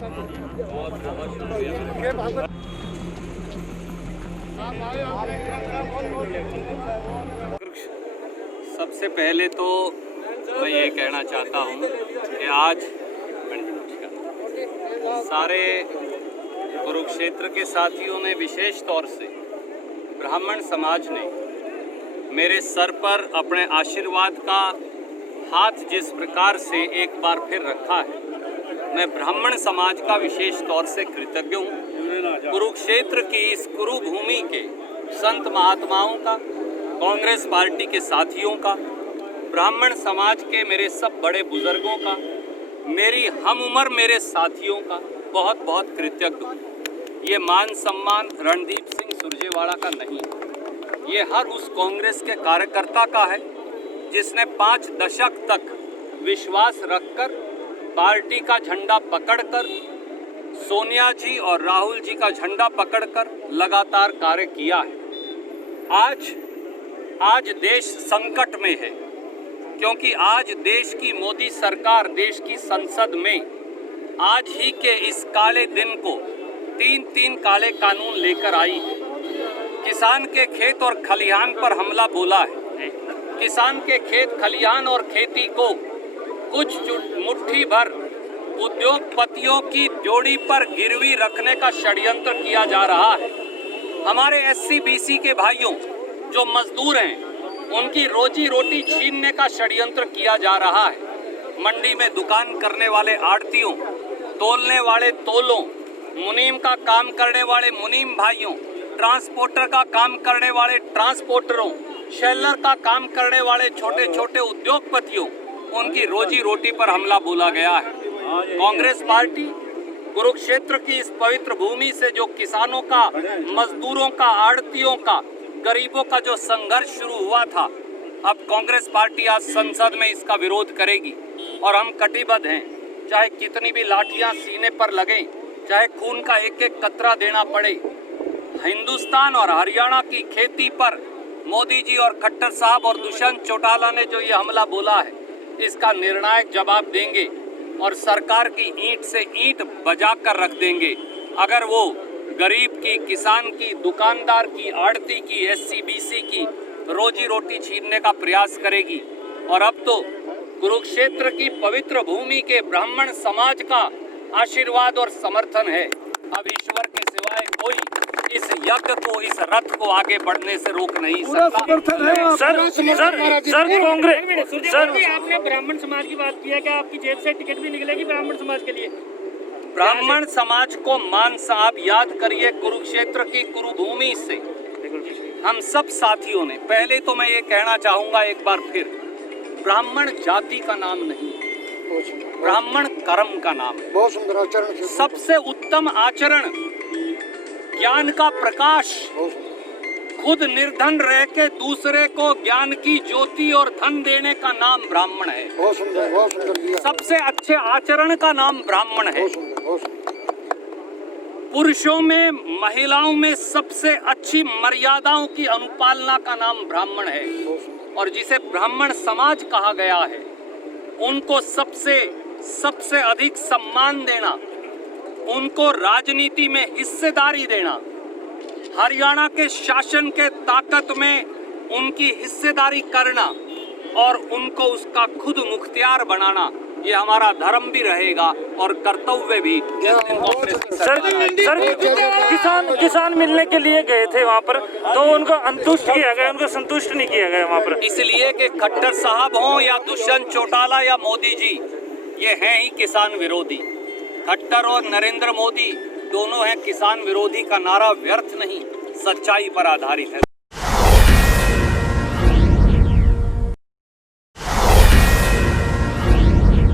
सबसे पहले तो मैं ये कहना चाहता हूँ कि आज सारे कुरुक्षेत्र के साथियों ने, विशेष तौर से ब्राह्मण समाज ने मेरे सर पर अपने आशीर्वाद का हाथ जिस प्रकार से एक बार फिर रखा है, मैं ब्राह्मण समाज का विशेष तौर से कृतज्ञ हूँ। कुरुक्षेत्र की इस कुरुभूमि के संत महात्माओं का, कांग्रेस पार्टी के साथियों का, ब्राह्मण समाज के मेरे सब बड़े बुजुर्गों का, मेरी हम उम्र मेरे साथियों का बहुत बहुत कृतज्ञ हूँ। ये मान सम्मान रणदीप सिंह सुरजेवाला का नहीं है, ये हर उस कांग्रेस के कार्यकर्ता का है जिसने 5 दशक तक विश्वास रखकर पार्टी का झंडा पकड़कर, सोनिया जी और राहुल जी का झंडा पकड़कर लगातार कार्य किया है। आज देश संकट में है, क्योंकि आज देश की मोदी सरकार देश की संसद में आज ही के इस काले दिन को 3 काले कानून लेकर आई है। किसान के खेत और खलिहान पर हमला बोला है। किसान के खेत खलिहान और खेती को कुछ मुट्ठी भर उद्योगपतियों की जोड़ी पर गिरवी रखने का षड्यंत्र किया जा रहा है। हमारे SC-BC के भाइयों जो मजदूर हैं, उनकी रोजी रोटी छीनने का षड्यंत्र किया जा रहा है। मंडी में दुकान करने वाले आड़तियों, तोलने वाले तोलों, मुनीम का काम करने वाले मुनीम भाइयों, ट्रांसपोर्टर का काम करने वाले ट्रांसपोर्टरों, शेलर का काम करने वाले छोटे छोटे उद्योगपतियों, उनकी रोजी रोटी पर हमला बोला गया है। कांग्रेस पार्टी कुरुक्षेत्र की इस पवित्र भूमि से जो किसानों का, मजदूरों का, आड़तियों का, गरीबों का जो संघर्ष शुरू हुआ था, अब कांग्रेस पार्टी आज संसद में इसका विरोध करेगी और हम कटिबद्ध हैं। चाहे कितनी भी लाठियां सीने पर लगें, चाहे खून का एक एक कतरा देना पड़े, हिंदुस्तान और हरियाणा की खेती पर मोदी जी और खट्टर साहब और दुष्यंत चौटाला ने जो ये हमला बोला है, इसका निर्णायक जवाब देंगे और सरकार की ईंट से ईंट बजा कर रख देंगे अगर वो गरीब की, किसान की, दुकानदार की, आड़ती की, SC-BC की रोजी रोटी छीनने का प्रयास करेगी। और अब तो कुरुक्षेत्र की पवित्र भूमि के ब्राह्मण समाज का आशीर्वाद और समर्थन है। अब ईश्वर के सिवाय कोई इस यज्ञ को, इस रथ को आगे बढ़ने से रोक नहीं सकता। सर कांग्रेस, सर आपने ब्राह्मण समाज की बात की है, क्या आपकी जेब से टिकट भी निकलेगी ब्राह्मण समाज के लिए? ब्राह्मण समाज को मान साहब याद करिए, कुरुक्षेत्र की कुरुभूमि से हम सब साथियों ने, पहले तो मैं ये कहना चाहूंगा एक बार फिर, ब्राह्मण जाति का नाम नहीं, ब्राह्मण कर्म का नाम है। बहुत सुंदर आचरण, सबसे उत्तम आचरण, ज्ञान का प्रकाश, खुद निर्धन रह के दूसरे को ज्ञान की ज्योति और धन देने का नाम ब्राह्मण है। बहुत सुंदर, बहुत सुंदर। सबसे अच्छे आचरण का नाम ब्राह्मण है। पुरुषों में, महिलाओं में सबसे अच्छी मर्यादाओं की अनुपालना का नाम ब्राह्मण है। और जिसे ब्राह्मण समाज कहा गया है, उनको सबसे अधिक सम्मान देना, उनको राजनीति में हिस्सेदारी देना, हरियाणा के शासन के ताकत में उनकी हिस्सेदारी करना और उनको उसका खुद मुख्तियार बनाना, ये हमारा धर्म भी रहेगा और कर्तव्य भी। सर किसान मिलने के लिए गए थे वहाँ पर, तो उनको संतुष्ट किया गया, उनको संतुष्ट नहीं किया गया वहाँ पर, इसलिए कि खट्टर साहब हों या दुष्यंत चौटाला या मोदी जी, ये हैं ही किसान विरोधी। खट्टर और नरेंद्र मोदी दोनों हैं किसान विरोधी का नारा व्यर्थ नहीं, सच्चाई पर आधारित है।